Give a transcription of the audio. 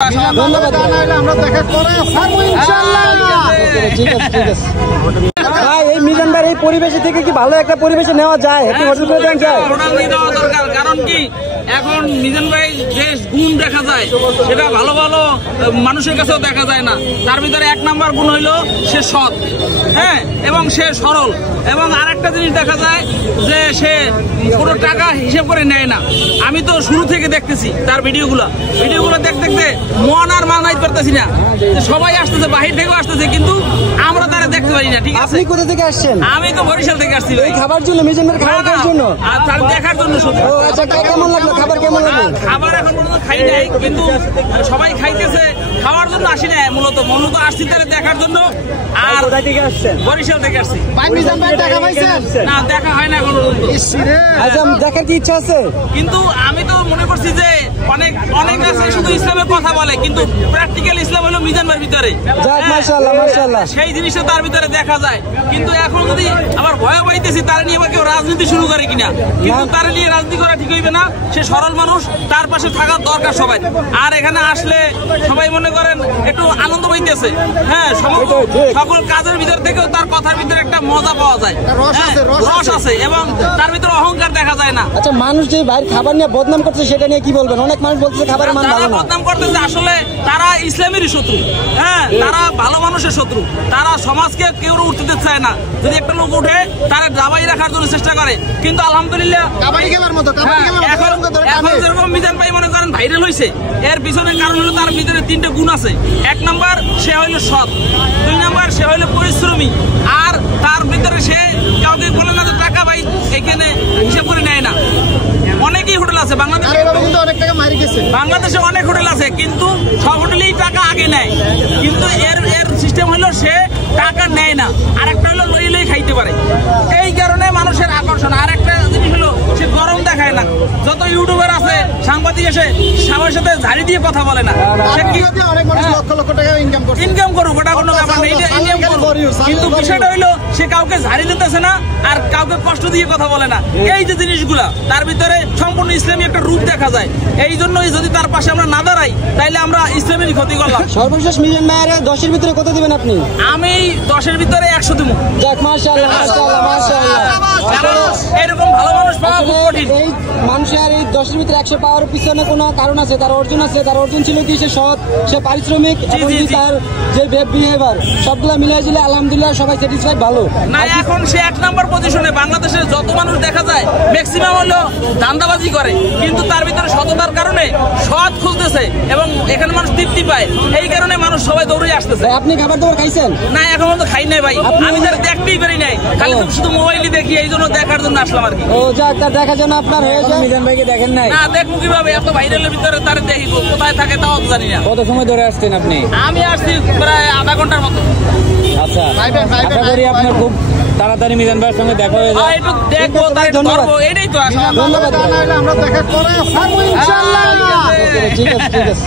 ধন্যবাদ। আমরা দেখা করে ইনশাআল্লাহ। ঠিক আছে ঠিক আছে ভাই, এই মিজান ভাই এই পরিবেশে থেকে কি ভালো একটা পরিবেশে নেওয়া যায়? একটু হোটেল করে দেওয়া যায়? দেওয়া দরকার, কারণ কি এখন মিজান ভাই যে গুণ দেখা যায় সেটা ভালো ভালো মানুষের কাছেও দেখা যায় না। তার ভিতরে এক নাম্বার গুণ হইলো সে সৎ, হ্যাঁ, এবং সে সরল, এবং আরেকটা জিনিস দেখা যায় যে সে কোনো টাকা হিসেব করে নেয় না। আমি তো শুরু থেকে দেখতেছি তার ভিডিওগুলো দেখতে দেখতে মন আর মানাইতে পারতেছি না। সবাই আসতেছে, বাহির থেকেও আসতেছে, কিন্তু আমরা তারা দেখতে পারি না। ঠিক আছে, আপনি কোথা থেকে আসছেন? আমি তো বরিশাল থেকে আসছি। এই খাবার জন্য, মিজান ভাই খাবার খাওয়ার জন্য? আর তার দেখার জন্য শুধু। ও আচ্ছা, কেমন লাগলো? খাবার কেমন লাগলো? খাবার এখন পর্যন্ত খাই নাই, কিন্তু সবাই খাইতেছে। খাওয়ার জন্য আসি না, মূলত আসছি তারা দেখার জন্য। আর কোথা থেকে আসছেন? বরিশাল থেকে আসছি। মিজান ভাই দেখা পাইছেন? না, দেখা হয় না এখন পর্যন্ত। আচ্ছা, দেখার কি ইচ্ছা আছে? কিন্তু আমি তো মনে করছি যে অনেক আছে শুধু ইসলামের কথা বলে, কিন্তু প্র্যাকটিক্যাল ইসলাম হলো মিজান ভাইয়ের ভিতরে। যাক, মাশাআল্লাহ মাশাআল্লাহ, সেই জিনিসটা তার ভিতরে দেখা যায়। কিন্তু এখন যদি আবার ভয় পাইতেছি তারা নিয়ে আবার কেউ রাজনীতি শুরু করে কিনা, কিন্তু তারা নিয়ে রাজনীতি করা ঠিক হইবে না। সে সরল মানুষ, তার পাশে থাকার দরকার সবাই। আর এখানে আসলে সবাই মনে করেন একটু আনন্দ পাইতেছে, হ্যাঁ, সকল কাজের ভিতর থেকেও তার কথার ভিতরে একটা মজা পাওয়া যায়, রস আছে, এবং তার ভিতরে অহংকার দেখা যায় না। আচ্ছা, মানুষ যে বাইরের খাবার নিয়ে বদনাম করছে সেটা নিয়ে কি বলবেন? অনেক মানুষ বলছে খাবারের মান ভালো না। বদনাম করতেছে, আসলে তারা ইসলামেরই শত্রু, হ্যাঁ, তারা ভালো মানুষের শত্রু। তারা সমাজকে কেউ উঠতে চায় না। যদি একটা লোক উঠে তারা দাবাই রাখার জন্য চেষ্টা করে, কিন্তু আলহামদুলিল্লাহ এখন যেরকম মিজান ভাই মনে করেন ভাইরাল হয়েছে, এর পিছনের কারণ হলো তার ভিতরে তিনটে গুণ আছে। এক নাম্বার, সে হইল সৎ। দুই নাম্বার, সে হইল পরিশ্রমী। আর তার ভিতরে সে কাউকে বলে না যে টাকা ভাই এখানে হিসাব করে নেয় না। অনেকই হোটেল আছে বাংলাদেশে, বাংলাদেশে অনেক হোটেল আছে, কিন্তু সব হোটেলেই টাকা আগে নেয়। কিন্তু এর সিস্টেম হলো সে টাকা নেয় না। আর একটা হলো লইলেই খাইতে পারে, এই কারণে মানুষের আকর্ষণ। আর একটা জিনিস হলো সে গরম দেখায় না। যত ইউটিউবার আছে, সাংবাদিক এসে সবার সাথে ঝাড়ি দিয়ে কথা বলে না। ইনকাম করুক, ওটা কোনো ব্যাপার নেই, ইনকাম করুক, কিন্তু বিষয়টা হইলো সে কাউকে ঝাড়ি দিতেছে না আর কাউকে কষ্ট দিয়ে কথা বলে না। এই যে জিনিসগুলা তার ভিতরে সম্পূর্ণ ইসলামী একটা রূপ দেখা যায়। এই জন্যই যদি তার পাশে আমরা না দাঁড়াই, তাইলে আমরা ইসলামেরই ক্ষতি করলাম। সর্বশেষ মিজান ভাইয়ের 10-এর ভিতরে কত দিবেন আপনি? আমি 10-এর ভিতরে 100 দিব। যাক, মাশাআল্লাহ মাশাআল্লাহ মাশাআল্লাহ। এরকম ভালো মানুষ পাওয়া খুব কঠিন। এই মানুষের এই 10-এর ভিতরে 100 পাওয়ার পিছনে কোনো কারণ আছে, তার অর্জন আছে। তার অর্জন ছিল কি? সে সৎ, সে পারিশ্রমিক, এবং তার যে বিহেভিয়ার, সবগুলা মিলিয়ে দিলে আলহামদুলিল্লাহ সবাই স্যাটিসফাইড, ভালো না। এখন সে 1 নম্বর পজিশনে। বাংলাদেশের যত মানুষ দেখা যায় ম্যাক্সিমাম হলো ধান্দাবাজি করে, কিন্তু তার ভিতরে সততার কারণে সৎ খুঁজতেছে, এবং এখানে মানুষ তৃপ্তি পায়। এই কারণে মানুষ সবাই দৌড়ে আসতেছে। আপনি খাবার দাবার খাইছেন? না, এখন পর্যন্ত খাই নাই ভাই। আমি তার দেখতেই পারি নাই, খালি শুধু মোবাইলই দেখি, এই জন্য দেখার জন্য আসলাম আর কি। ও যাক, তার দেখার জন্য আপনার হয়ে যায়। মিজান ভাইকে দেখেন নাই? না, দেখবো কিভাবে? এত ভাইরালের ভিতরে তার দেখি, কোথায় থাকে তাও জানি না। কত সময় ধরে আসছেন আপনি? আমি আসছি প্রায় আধা ঘন্টার মতো। আচ্ছা, আশা করি আপনার খুব তাড়াতাড়ি মিজান ভাইয়ের সঙ্গে দেখা হয়ে যায়। একটু দেখবো, ধন্যবাদ। এটাই তো আসলে ধন্যবাদ। আমরা দেখা করে ইনশাআল্লাহ। ঠিক আছে ঠিক আছে।